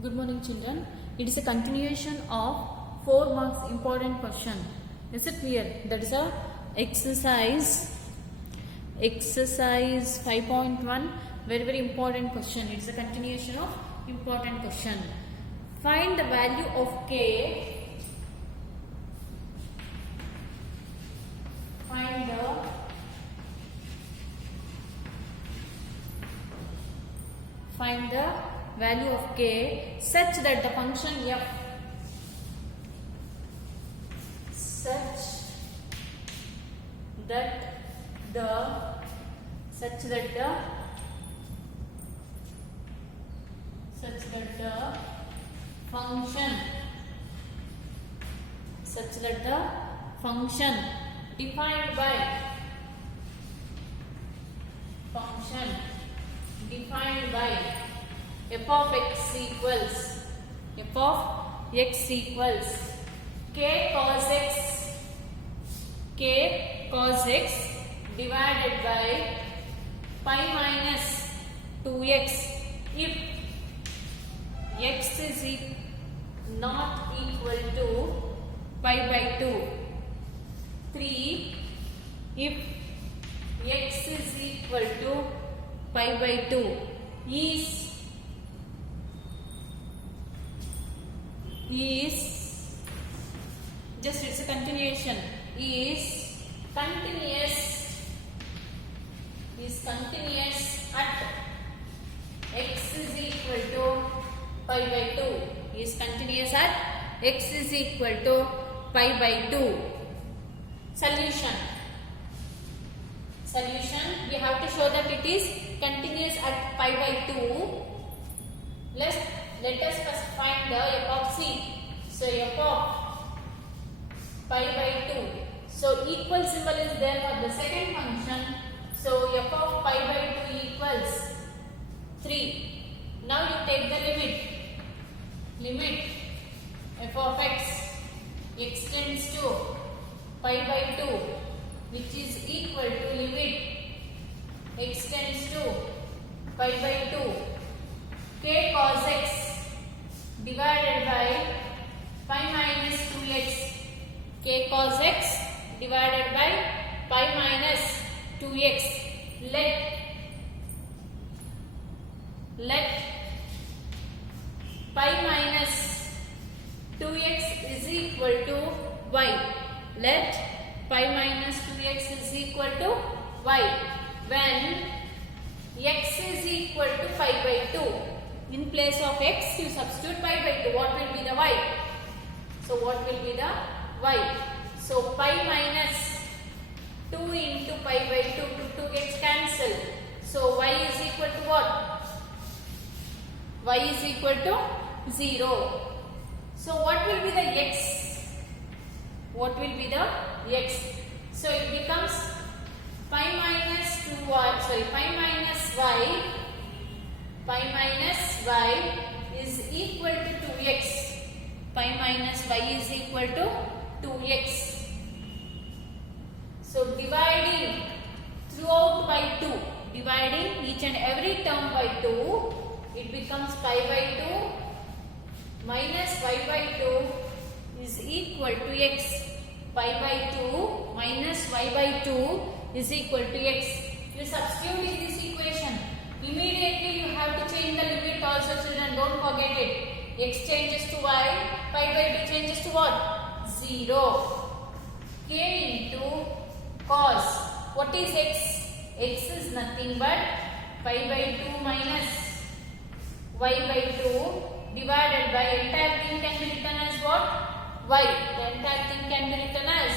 Good morning, children. It is a continuation of 4 marks important question. Is it clear? That is a exercise 5.1, very important question. It is a continuation of important question. Find the value of k. Find the value of k such that the function f function defined by f of x equals k cos x divided by pi minus 2x if x is not equal to pi by 2. 3. If x is equal to pi by 2 is just it's a continuation is continuous at x is equal to pi by 2 is continuous at x is equal to pi by 2. Solution we have to show that it is continuous at pi by 2. Let us first find the f of c. So f of pi by 2. So equal symbol is there for the second function. So f of pi by 2 equals 3. Now you take the limit f of x tends to pi by 2, which is equal to limit x tends to pi by 2 k cos x divided by pi minus 2x. K cos x divided by pi minus 2x. Let pi minus 2x is equal to y. Let pi minus 2x is equal to y. When x is equal to pi by 2. In place of x, you substitute pi by 2. What will be the y? So, what will be the y? So, pi minus 2 into pi by 2 gets cancelled. So, y is equal to what? Y is equal to 0. So, what will be the x? So, it becomes pi minus y is equal to 2x. Pi minus y is equal to 2x. So dividing throughout by 2, dividing each and every term by 2, it becomes pi by 2 minus y by 2 is equal to x. Pi by 2 minus y by 2 is equal to x. You substitute in this equation. Immediately you have to change the limit also, children. Don't forget it. X changes to y. Pi by 2 changes to what? 0. K into cos. What is x? X is nothing but pi by 2 minus y by 2 divided by entire thing can be written as what? Y. The entire thing can be written as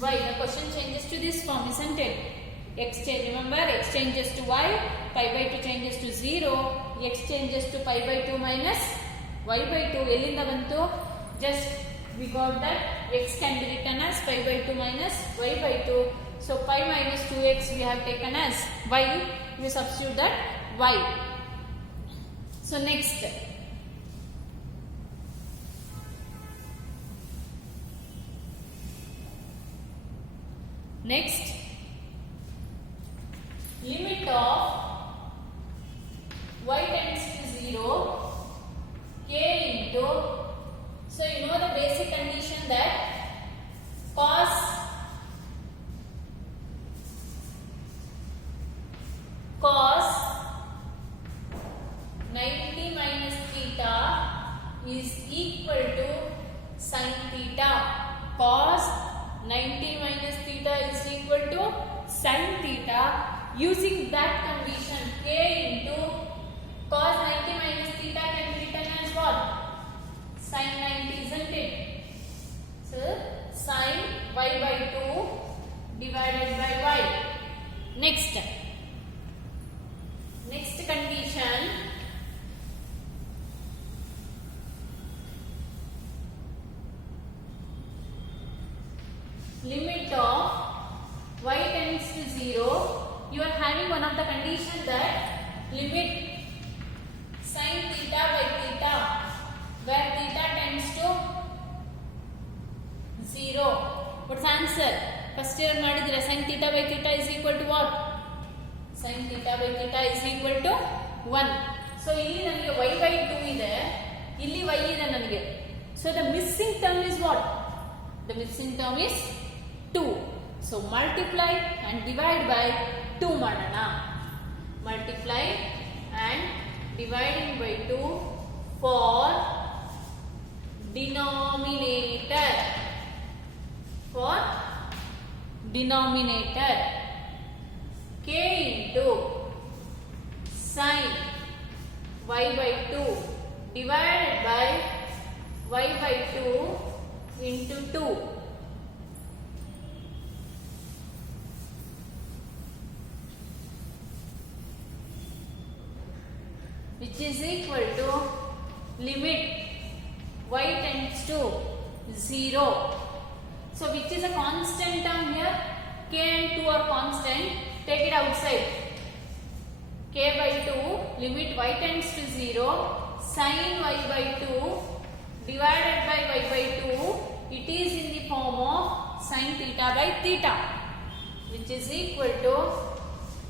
y. The question changes to this form, isn't it? Remember, x changes to y, pi by 2 changes to 0, x changes to pi by 2 minus y by 2. Elinda bantu? Just we got that x can be written as pi by 2 minus y by 2. So pi minus 2x we have taken as y. We substitute that y. So next. Limit of y tends to 0 is equal to sin theta. Cos 90 minus theta is equal to sin theta. Using that condition, k into cos 90 minus theta can be written as what? Sin 90, isn't it? So sin y by 2 divided by y. Next condition, limit of y tends to 0. You are having one of the condition that limit sin theta by theta, where theta tends to 0. What's the answer? First year ಮಾಡಿದ್ರೆ sin theta by theta is equal to what? Sin theta by theta is equal to 1. So ಇಲ್ಲಿ ನನಗೆ y by 2 ಇದೆ, ಇಲ್ಲಿ y ಇದೆ ನನಗೆ. So the missing term is what? The missing term is 2. So multiply and divide by 2 ಮಾಡೋಣ. Multiply and dividing by 2 for denominator. For denominator, k into sin y by 2 divided by y by 2 into 2. Which is equal to limit y tends to 0. So which is a constant term here? K and 2 are constant. Take it outside. K by 2, limit y tends to 0, sin y by 2 divided by y by 2. It is in the form of sin theta by theta, which is equal to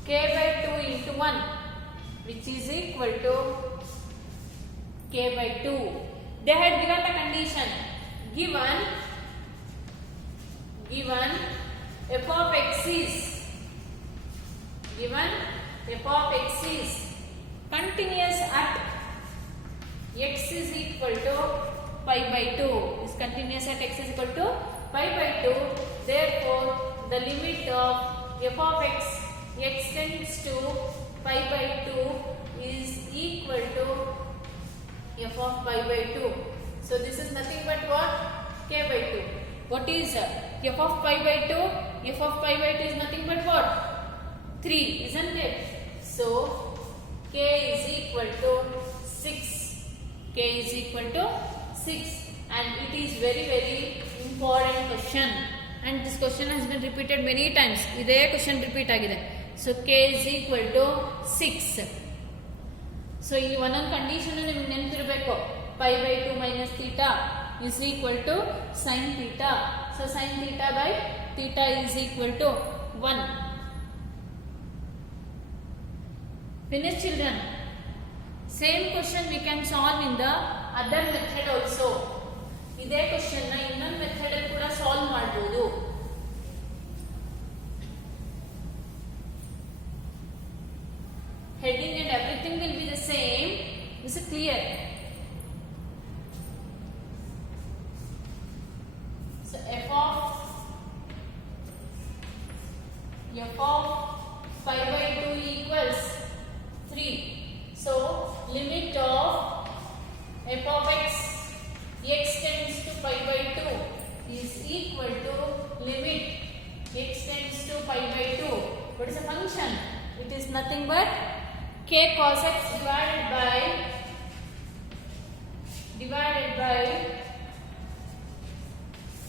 k by 2 into 1, which is equal to k by 2. They had given the condition, given f of x is continuous at x is equal to pi by 2. Is continuous at x is equal to pi by 2. Therefore, the limit of f of x tends to pi by 2 is equal to f of pi by 2. So this is nothing but what? K by 2. What is f of pi by 2? F of pi by 2 is nothing but what? 3, isn't it? So k is equal to 6. K is equal to 6, and it is very important question, and this question has been repeated many times. Ide question repeat agide. So k is equal to 6. So ಈ ಒಂದೊಂದು condition ನಿಮಗೆ ನೆನಪಿರಬೇಕು. pi by 2 minus theta is equal to sin theta. So sin theta by theta is equal to 1. Finish, children. Same question we can solve in the other method also. ಇದೇ question ನ ಇನ್ನೊಂದು method ಅಲ್ಲಿ ಕೂಡ solve ಮಾಡಬಹುದು. Heading and everything will be the same. Is it clear? So f of pi by 2 equals 3. So limit of f of x tends to pi by 2 is equal to limit x tends to pi by 2. What is the function? It is nothing but k cos x divided by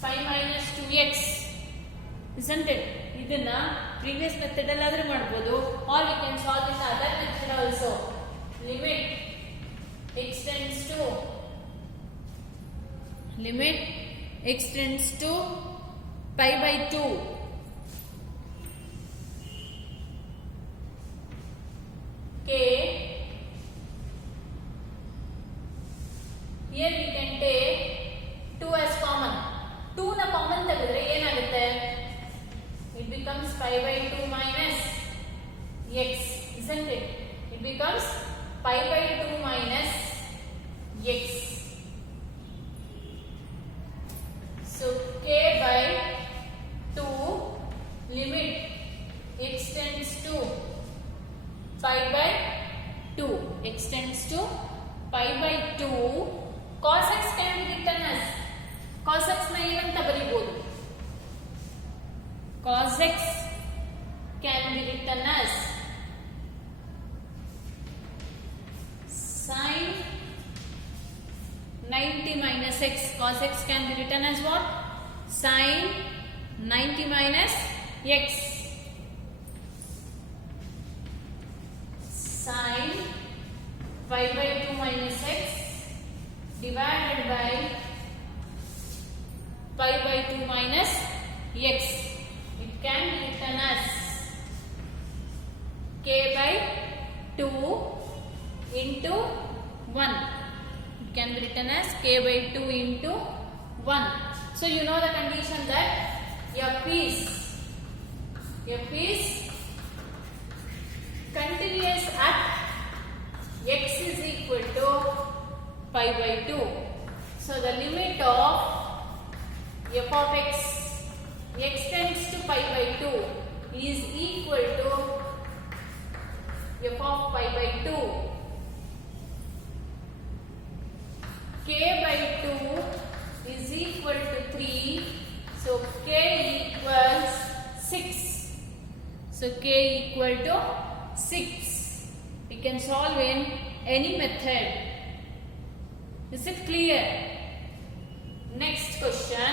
pi minus 2x, isn't it? ಇದನ್ನ previous method ಅಲ್ಲಾದ್ರೂ ಮಾಡಬಹುದು, or we can solve in the other method also. Limit x tends to pi by 2. K, here we can take 2 as common. 2 na common ತೆಗೆದ್ರೆ ಏನಾಗುತ್ತೆ? It becomes pi by 2 minus x, isn't it? It becomes pi by 2 minus x. cos x can be written as cos x na ಏನಂತ ಬರಿಬಹುದು cos x can be written as sin 90 minus x. Cos x can be written as what? Sin 90 minus x. Sin pi by 2 minus x divided by pi by 2 minus x. It can be written as k by 2 into 1. It can be written as k by 2 into 1. So you know the condition that f is continuous at x is equal to pi by 2. So the limit of f of x tends to pi by 2 is equal to f of pi by 2. K by 2 is equal to 3. So k equals 6. So k equal to 6. We can solve in any method. Is it clear? Next question.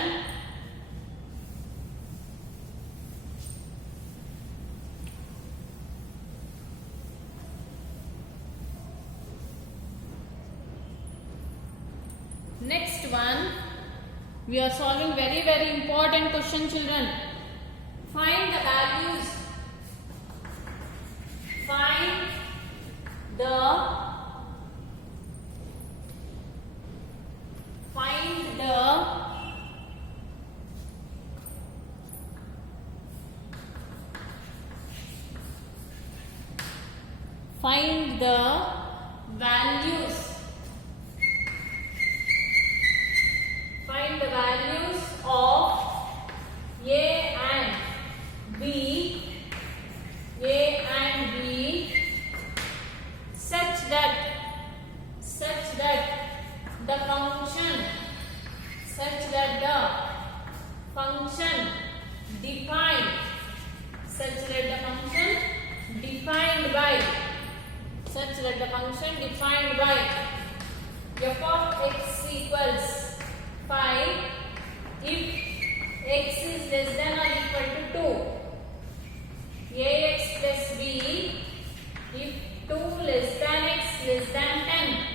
Next one, we are solving very important question, children. Find the values. Find the values. Find the values of a and b such that the function defined by f of x equals 5 if x is less than or equal to 2, ax plus b if 2 less than x less than 10,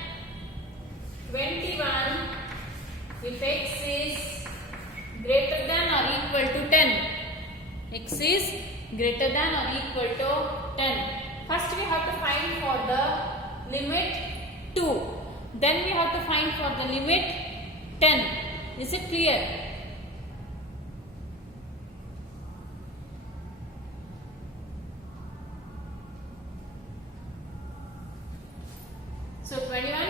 21 if x is greater than or equal to 10. X is greater than or equal to 10. First we have to find for the limit 2. Then we have to find for the limit 10. Is it clear? So 21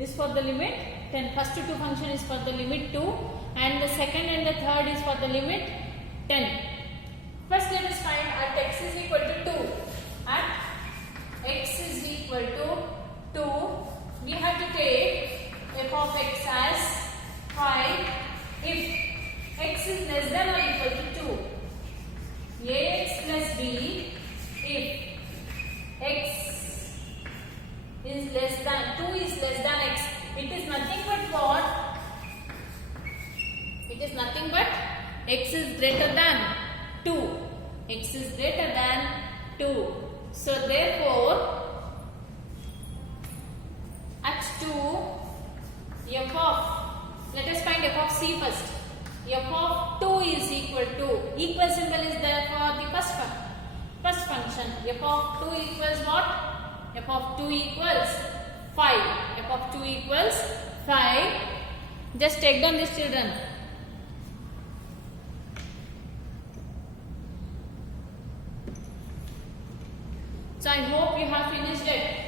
is for the limit 10. First two function is for the limit 2 and the second and the third is for the limit 10. First let us find at x is equal to 2. At x is equal to 2, we have to take f of x as 5 if x is less than or equal to 2. Ax plus b if x is less than 2 is less than x. It is nothing but what? It is nothing but x is greater than 2. X is greater than 2. So therefore at 2 f of, let us find f of c first. F of 2 is equal to, equal symbol is there for the first function. F of 2 equals what? F of 2 equals 5. F of 2 equals 5. Just take down this, children. So I hope you have finished it.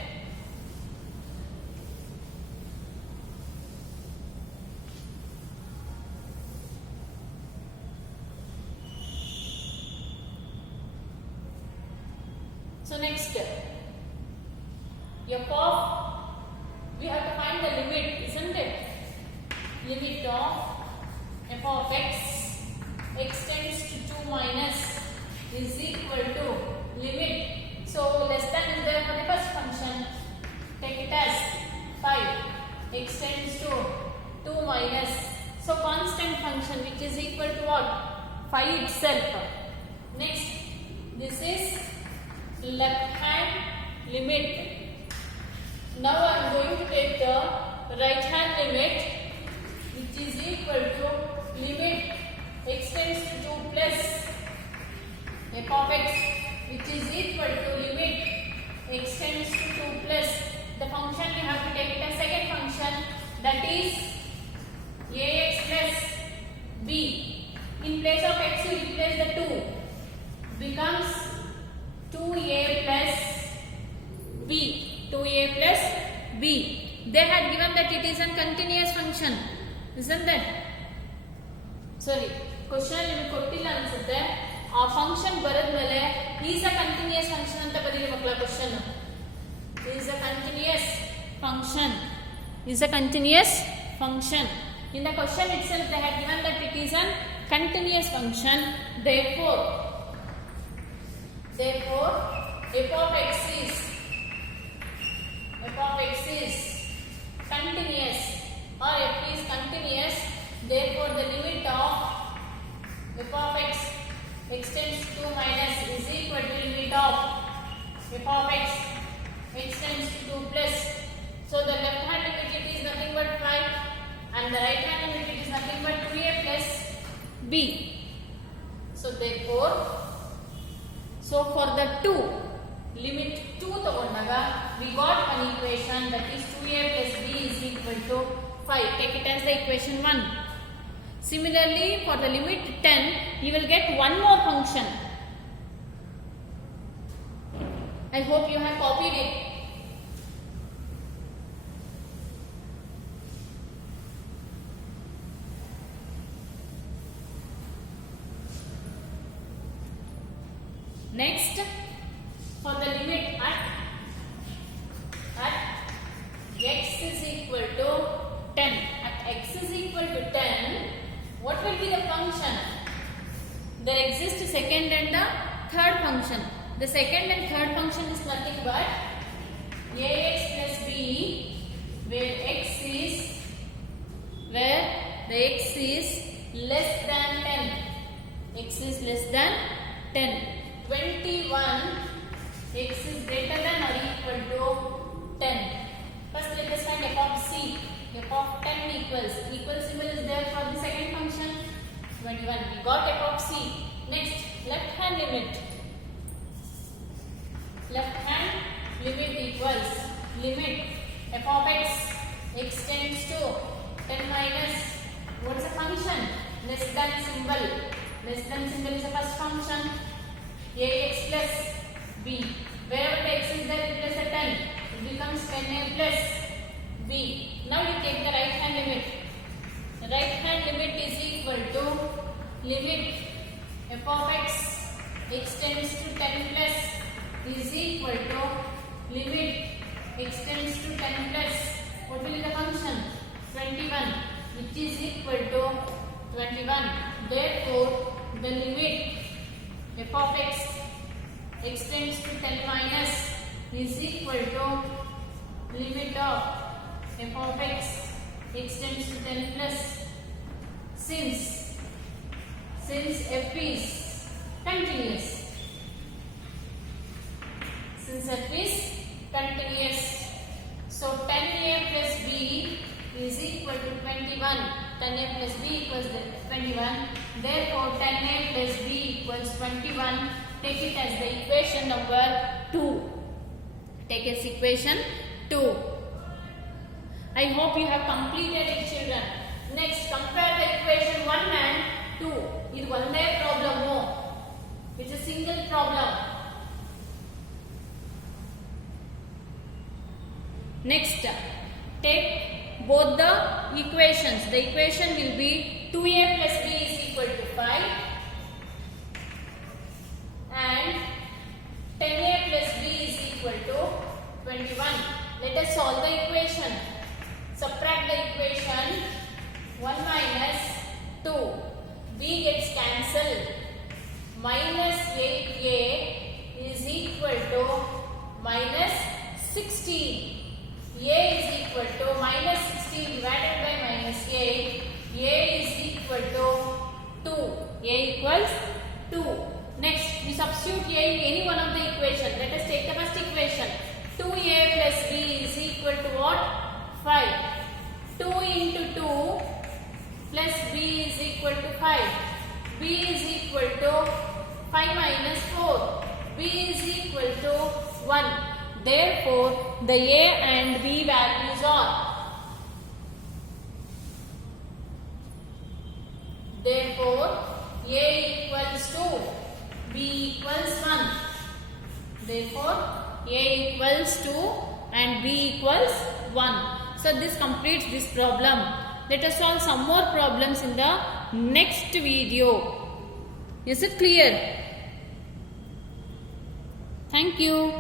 So next, f of, we have to find the limit 2 minus. So constant function which is equal to what? 5 itself. Next, this is left hand limit. Now I am going to take the right hand limit which is equal to limit x tends to 2 plus f of x which is equal to limit x tends to 2 plus the function we have to take it as second function, that is ax plus b. In place of x you replace the 2, becomes 2a plus b. 2a plus b. They had given that it is a continuous function, isn't that? Sorry, question ನಿಮಗೆ ಕೊಟ್ಟಿಲ್ಲ ಅನ್ಸುತ್ತೆ. ಆ function ಬರದ್ಮೇಲೆ is a continuous function ಅಂತ ಬರೀರಿ ಮಕ್ಕಳ question. Is a continuous function. Is a continuous function. In the question itself they had given that it is a continuous function. Therefore f of x is continuous or f is continuous. Therefore the limit of f of x tends to 2 minus is equal to limit of f of x tends to 2 plus. So the left hand limit it is nothing but 5 and the right hand limit it is nothing but 2a plus b. So therefore, for the 2 limit 2 tagondaga we got an equation that is 2a plus b is equal to 5. Take it as the equation 1. Similarly, for the limit 10 you will get one more function. I hope you have copied it. Next, for the limit at x is equal to 10. At x is equal to 10, what will be the function? There exists second and the third function. The second and third function is nothing but ax plus b, where the x is less than 10. X is less than 10. 21 x is greater than or equal to 10. First let us find f of c. F of 10 equal symbol is there for the second function. 21. We got f of c. Next, left hand limit. Left hand limit equals limit f of x tends to 10 minus, what is the function? Less than symbol. Less than symbol is the first function. Ax plus b. Wherever the x is there, replace the 10. It becomes 10a plus b. Now you take the right hand limit. The right hand limit is equal to limit f of x tends to 10 plus is equal to limit x tends to 10 plus. What will be the function? 21, which is equal to 21. Therefore, the limit f of x tends to 10 minus is equal to limit of f of x tends to 10 plus. Since f is continuous. So 10a plus b is equal to 21. 10a plus b equals 21. Therefore, 10a plus b equals 21. Take it as the equation number 2. Take as equation 2. I hope you have completed it, children. Next, compare the equation 1 and 2. This one day problem. It's a single problem. Next, take both the equations. The equation will be 2a plus b is equal to 5 and 10a plus b is equal to 21. Let us solve the equation. Subtract the equation. 1 minus 2. b gets cancelled. Minus 8a is equal to minus 16. A is equal to minus 16 divided by minus 8 to what? 5. 2 into 2 plus b is equal to 5. b is equal to 5 minus 4. b is equal to 1. Therefore, the a and b values are. Therefore, a equals 2, b equals 1. Therefore, a equals 2 and b equals 1. So, this completes this problem. Let us solve some more problems in the next video. Is it clear? Thank you.